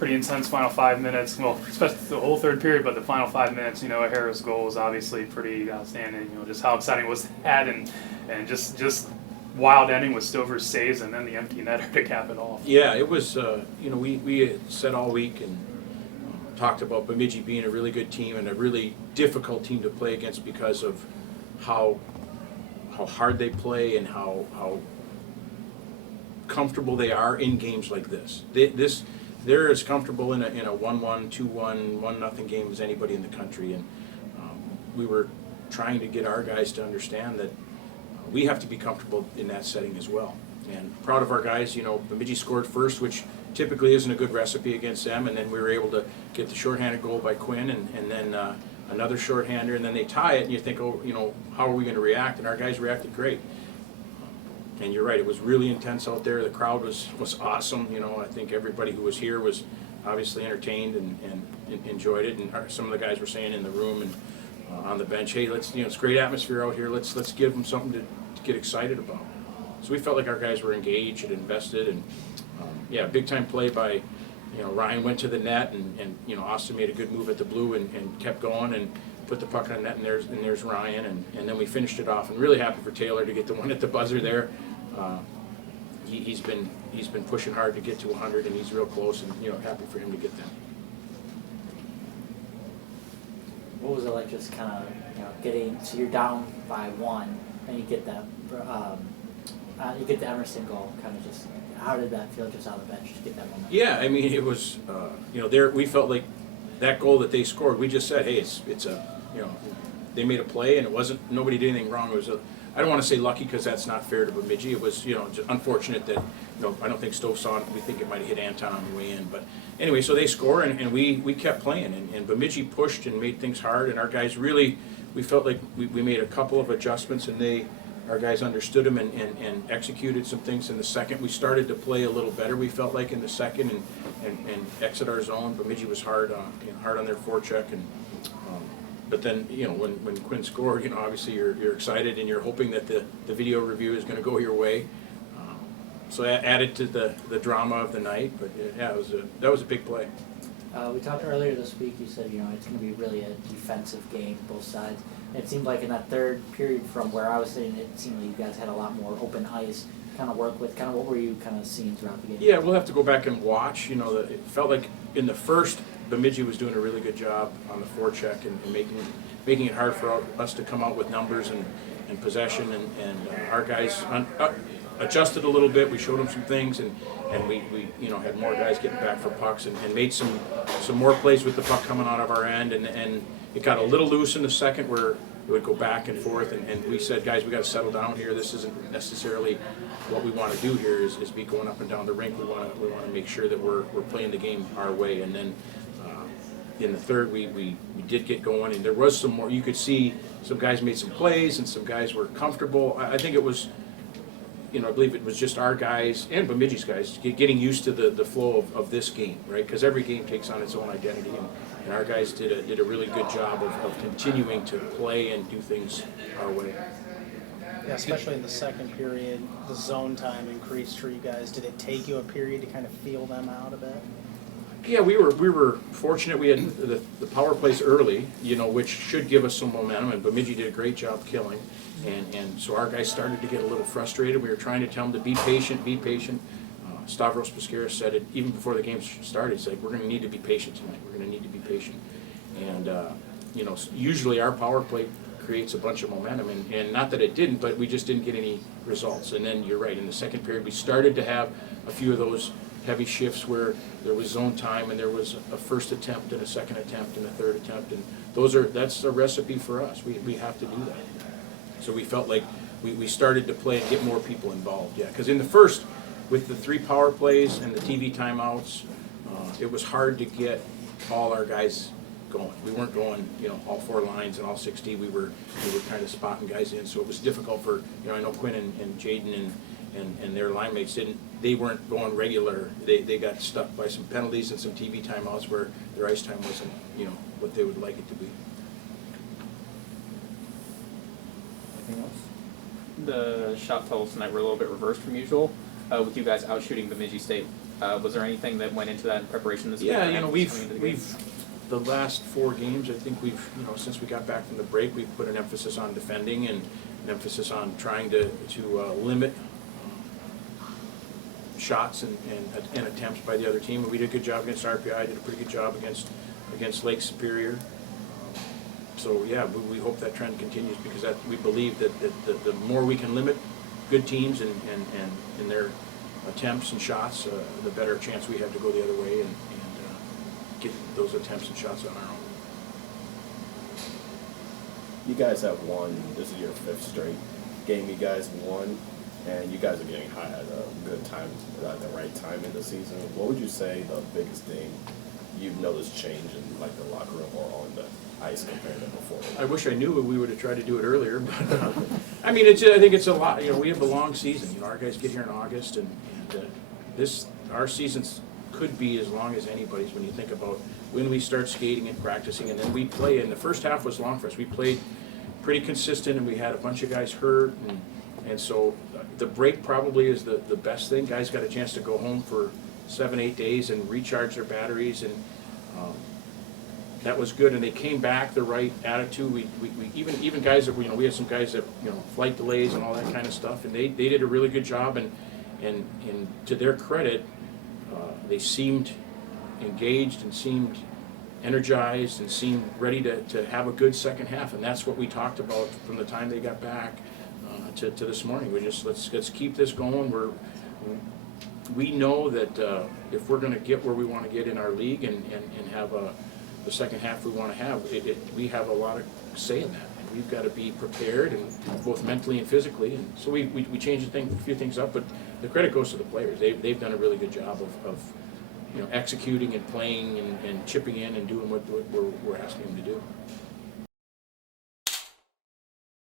pretty intense final 5 minutes. Well, especially the whole third period, but the final 5 minutes, a Harris goal was obviously pretty outstanding. Just how exciting was that, and just wild ending with Stover's saves and then the empty netter to cap it off. Yeah, it was. We had said all week and talked about Bemidji being a really good team and a really difficult team to play against because of how hard they play and how comfortable they are in games like this. They're as comfortable in a 1-1, 2-1, 1-0 game as anybody in the country, and we were trying to get our guys to understand that we have to be comfortable in that setting as well. And proud of our guys. Bemidji scored first, which typically isn't a good recipe against them, and then we were able to get the shorthanded goal by Quinn, and then another shorthander, and then they tie it, and you think, how are we going to react? And our guys reacted great. And you're right, it was really intense out there. The crowd was awesome. I think everybody who was here was obviously entertained and enjoyed it. And some of the guys were saying in the room and on the bench, hey, let's it's great atmosphere out here. Let's give them something to get excited about. So we felt like our guys were engaged and invested, and big time play by Ryan went to the net, and Austin made a good move at the blue and kept going and put the puck on the net, and there's Ryan, and then we finished it off. And really happy for Taylor to get the one at the buzzer there. He's been pushing hard to get to 100, and he's real close, and happy for him to get that. What was it like, just kind of getting, so you're down by 1 and you get that the Emerson goal? Kind of just, how did that feel just on the bench to get that momentum? Yeah, I mean, it was we felt like that goal that they scored. We just said, hey, it's a they made a play, and it wasn't, nobody did anything wrong. It was I don't want to say lucky, because that's not fair to Bemidji. It was just unfortunate that I don't think Stove saw it. We think it might have hit Anton on the way in, but anyway, so they score, and we kept playing, and Bemidji pushed and made things hard, and our guys really, we felt like we made a couple of adjustments, and our guys understood them and executed some things in the second. We started to play a little better, we felt like, in the second, and exit our zone. Bemidji was hard on their forecheck, and but then when Quinn scored, obviously you're excited, and you're hoping that the video review is going to go your way. So that added to the drama of the night. But yeah, that was a big play. We talked earlier this week. You said it's going to be really a defensive game, both sides. And it seemed like in that third period, from where I was sitting, it seemed like you guys had a lot more open ice to kind of work with. Kind of what were you kind of seeing throughout the game? Yeah, we'll have to go back and watch. It felt like in the first, Bemidji was doing a really good job on the forecheck and making it hard for us to come out with numbers and possession, and our guys adjusted a little bit. We showed them some things, and we had more guys getting back for pucks, and made some more plays with the puck coming out of our end, and it got a little loose in the second where it would go back and forth, and we said, guys, we got to settle down here. This isn't necessarily what we want to do here, is be going up and down the rink. We want to make sure that we're playing the game our way. And then in the third, we did get going, and there was some more. You could see some guys made some plays, and some guys were comfortable. I think it was, I believe it was just our guys and Bemidji's guys getting used to the flow of this game, right? Because every game takes on its own identity, and our guys did a really good job of continuing to play and do things our way. Yeah, especially in the second period, the zone time increased for you guys. Did it take you a period to kind of feel them out a bit? Yeah, we were fortunate. We had the power plays early, which should give us some momentum, and Bemidji did a great job killing, and so our guys started to get a little frustrated. We were trying to tell them to be patient, be patient. Stavros Pascaris said it even before the game started. He's like, we're going to need to be patient tonight. We're going to need to be patient, and usually our power play creates a bunch of momentum, and not that it didn't, but we just didn't get any results. And then you're right, in the second period we started to have a few of those heavy shifts where there was zone time, and there was a first attempt and a second attempt and a third attempt, and that's a recipe for us. We have to do that. So we felt like we started to play and get more people involved. Yeah, because in the first, with the 3 power plays and the TV timeouts, it was hard to get all our guys going. We weren't going, all 4 lines and all 60. We were kind of spotting guys in, so it was difficult for, I know Quinn and Jaden and their line mates they weren't going regular. They got stuck by some penalties and some TV timeouts where their ice time wasn't, what they would like it to be. Anything else? The shot totals tonight were a little bit reversed from usual, with you guys outshooting Bemidji State Was there anything that went into that in preparation this week? Yeah, or you know, coming into the game? we've, the last 4 games, I think we've, you know, since we got back from the break, we've put an emphasis on defending and an emphasis on trying to limit shots and attempts by the other team. And we did a good job against RPI, did a pretty good job against Lake Superior. So, yeah, we hope that trend continues because we believe that the more we can limit good teams and their attempts and shots, the better chance we have to go the other way and get those attempts and shots on our own. You guys have won, this is your 5th straight game you guys won, and you guys are getting hot at a good time, at the right time in the season. What would you say the biggest thing you've noticed change in like the locker room or on the ice compared to before? I wish I knew we would have tried to do it earlier, but I mean, I think it's a lot. You know, we have a long season. You know, our guys get here in August, and our seasons could be as long as anybody's when you think about when we start skating and practicing, and then we play. And the first half was long for us. We played pretty consistent, and we had a bunch of guys hurt, and so the break probably is the best thing. Guys got a chance to go home for 7-8 days and recharge their batteries, and that was good. And they came back the right attitude. We even guys that we had some guys that flight delays and all that kind of stuff, and they did a really good job. And to their credit, they seemed engaged and seemed energized and seemed ready to have a good second half. And that's what we talked about from the time they got back to this morning. We just let's keep this going. We know that if we're going to get where we want to get in our league and have the second half we want to have, we have a lot of say in that. And we've got to be prepared, and both mentally and physically. And so we changed a few things up, but the credit goes to the players. They've done a really good job of executing and playing and chipping in and doing what we're asking them to do.